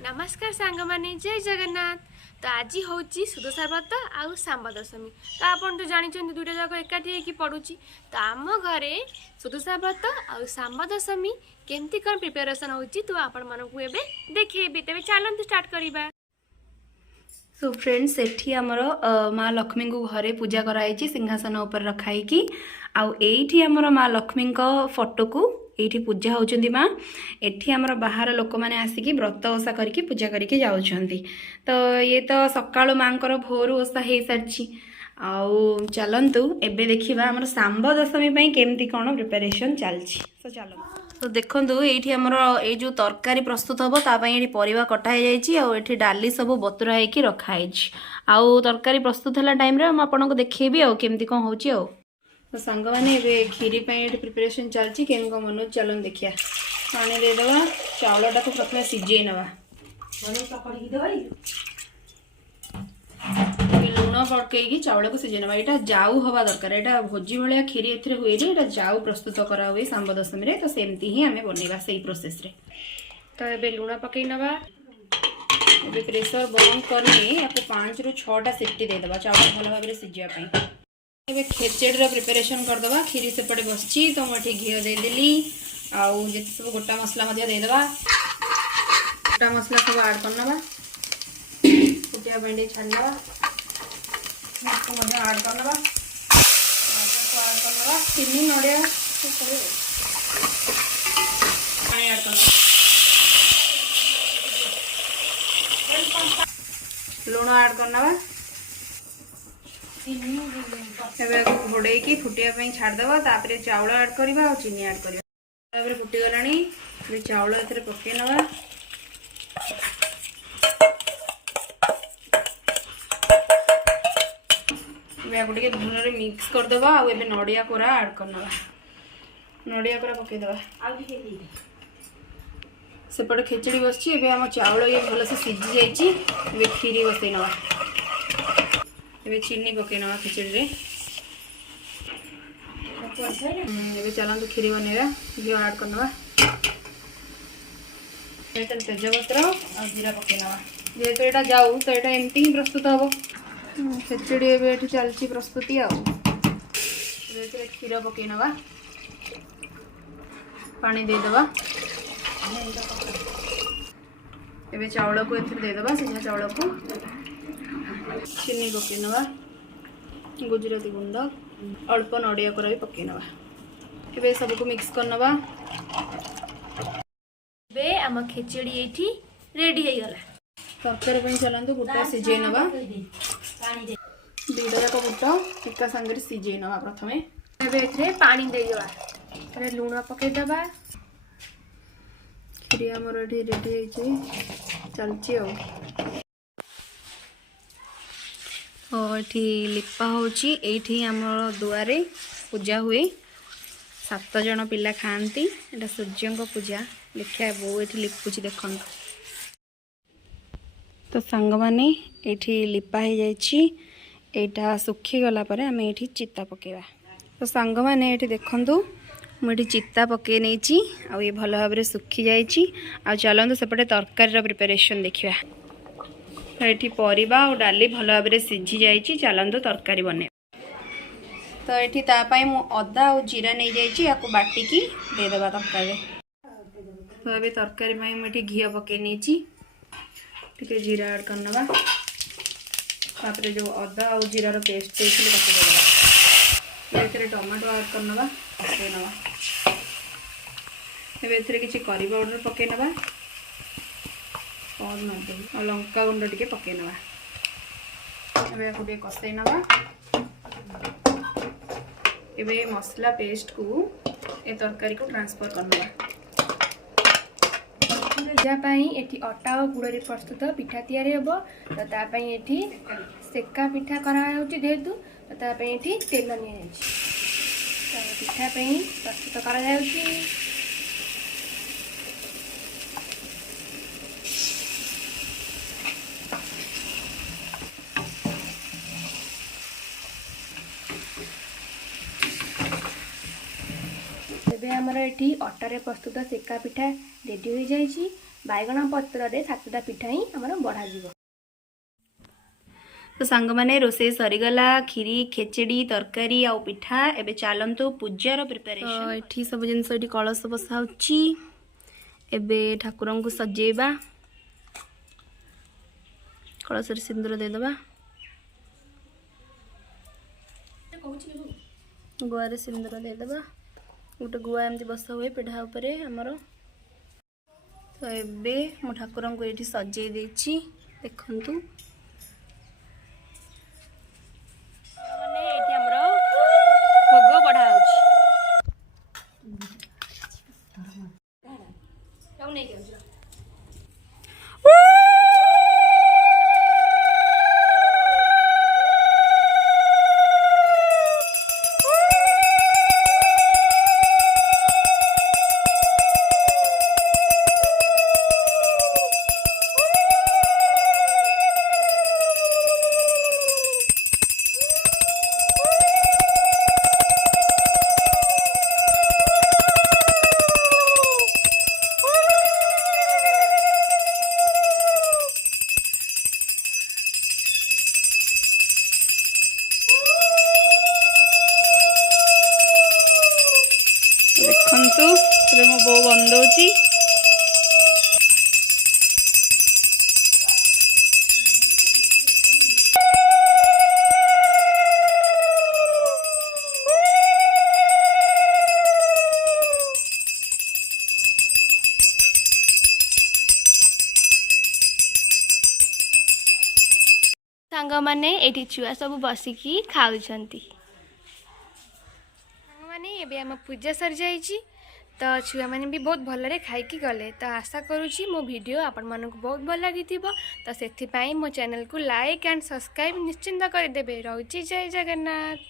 नमस्कार सांग माने जय जगन्नाथ। तो आज हूँ सुदशा व्रत आउ सांब दशमी। तो आपन तो जानते दुईटा जाक एकाठी होगी पड़ुची। तो आम घरे सुदशा व्रत आउ सांब दशमी केमती कौन प्रिपेरेसन होची तो आपण मानकु एबे देखेबी। तेबे चलंतु स्टार्ट करिबा। सो फ्रेंड्स एठी आमर माँ लक्ष्मी को घरे पूजा कराई सिंहासन उपर रखाई कि आउ एठी आमर माँ लक्ष्मी फोटो को एठी पूजा होचंदी माँ। एठी आमर बाहर लोक माने आसिकी व्रत ओषा करके पूजा करके जाउछंती। तो ये तो सकाळु मांकर भोर ओषा हे सारछि। आउ चलंतु एबे देखिबा आमर सांब दशमी पई केमती कोन प्रिपरेशन चलछि। सो चलो तो देखंतु एठी आमर ए जो तरकारी प्रस्तुत हबो ता पई एठी परिवा कटा हे जाइछि आउ एठी डाली सब बतुरा हे कि रखा हेछि। आउ तरकारी प्रस्तुत हला टाइम रे हम आपनको देखैबी आउ केमती कोन होछि। आउ तो संग माने एबे खीरी पई एठी प्रिपरेशन चलछि केन को मनु चलन देखिया। पानी दे देबा चावलटा को प्रथमे सिजेई नबा मनु पकड़ी कि देबा लुण पकईकि चावल को सिझे ना। यहाँ जाऊ हवा दरकार। यहाँ भोजी भाया खीरी ए हुए ये जाऊ प्रस्तुत करा हुए सांब दशमी रे। तो सेमती ही आम बनवा से प्रोसेस रे। तो ये लुण पकई नवा ए प्रेसर बंद करनी 5 ରୁ 6टा सीटी देदेबा चावल भल भाव सिझापी। ए खेचेड़ी प्रिपेरेसन करदे। खीरी सेपटे बसची तो मुझे घी देदेली आउ जिते सब गोटा मसला देदेबा। गोटा मसला सब आड करना फुटिया छाड़ा मजा आड करना चीनी नड़िया पानी आड करना लुण आड करना घोड़े की फुटिया छाड़देवा। तापर चाउल आड करवा और चीनी आड करवा। फुटी गला चाउल ए पकई नवा। गोटे भल मिक्स करदेवा। आउ एबे नड़िया कोरा आड करना। नड़िया कोरा पकईदेवा। सेपटे खेचड़ी बसची एबे आम चाउल ये भल से सिझी जाइए। एबे खीरी बसई नवा। एबे चीनी पकई नवा खिचड़ी रे। एबे चलंतु खीरी बनैबा। घी आड करना तेजपत्र और जीरा पकई नवा। जेहेतु यहाँ जाऊ तो यहाँ एमती ही प्रस्तुत हम खेचड़ी ए चलती प्रस्तुति। क्षीर पकई नवा पानी देदेबा। एबे चाउल को देदेबा सीझा चाउल को चीनी पकई नवा गुजराती गुंड अल्प नड़िया कोरा भी पकई नवा। एबे सबको मिक्स करनवा। बे आम खेचड़ी एठी रेडी हो गला। तरकारी चलतु बुटा सिझे नवा। दुईटा जाक बुट टिका सांगे सिझे नवा प्रथमे। एबे पानी देदेबा लुण पकईदेबा। खीरी आमर ये रेडी चलची। लिपा होची एठी आमर दुआरे पूजा हुए। 7 जन पिला खाती। एटा सूर्य को पूजा लिखा बो ये लिपुची देखो। तो सांग माने एठी लिपा हो जाइए। एटा सुखी गला परे आम ये चिता पकेवा। तो सांग माने एठी देखंतु मुझे चिता पकई नहीं आ ये भल भाव सुखी जाइए। आ चलतु सेपटे तरकारी प्रिपेरेसन देखा। ये परिवा और डाली भल भाव सिझी जाइए। चलतु तरकारी बने। तो ये तापाई मु अदा और जीरा नहीं जाइए। या बाटिकी देदेबा तरकारी। तो ये तरकारी मुझे घी पकई नहीं टिके जीरा ऐड करनवा। तापर जो अदा और जीरार पेस्ट देदेबा। टमाटो ऐड करनवा पकईनवा। एबे किसी करी पाउडर पकईनवा और लंका गुंड टिके पकईनवा। एबे को कसई नवा। एबे मसला पेस्ट को ए तरकारी को ट्रांसफर करनवा। एठी अटा और गुड़ प्रस्तुत पिठा तैयारी हम। तो तापाई एठी सेका पिठा कराउछि जेहेतु तो तापाई एठी तेल निया जाइछि। तो पिठा पई प्रस्तुत करा जाउछि। एबे हमर एठी अटारे प्रस्तुत सेका पिठा रेडी हो जाइछि। बाइगण पत्रे 7टा पिठा ही आमर बढ़ा जीवो। तो सांग माने रोसे सरीगला खीरी खेचेड़ी तरकारी आउ पिठा एबे चलतु पूजार प्रिपरेशन एठी सब जिनस एठी कलश बसा होची एबे ठाकुर को सजेबा कलश रे सिंदूर दे देबा गुआ सिंदूर दे देबा गोटे गुआ एमती बसा हुए पिढ़ा उपरे हमर। तो एबे मो ठाकुर को ये सजे देछि देखंतु माने एठी हमर भोग बढ़ा होछि जाऊ नै के देखंतु रे मो बो बंदोची सांग माने एठी छुआ सब बसिकी खाउछंती। माने एबे हम पूजा सर जाइछि तो छुआ मैंने भी बहुत भलरे खाइकी गले। तो आशा करुँची मो वीडियो आपण मानक बहुत भल लगी तो से मो चैनल को लाइक एंड सब्सक्राइब निश्चिंत करदेवे। रोची जय जगन्नाथ।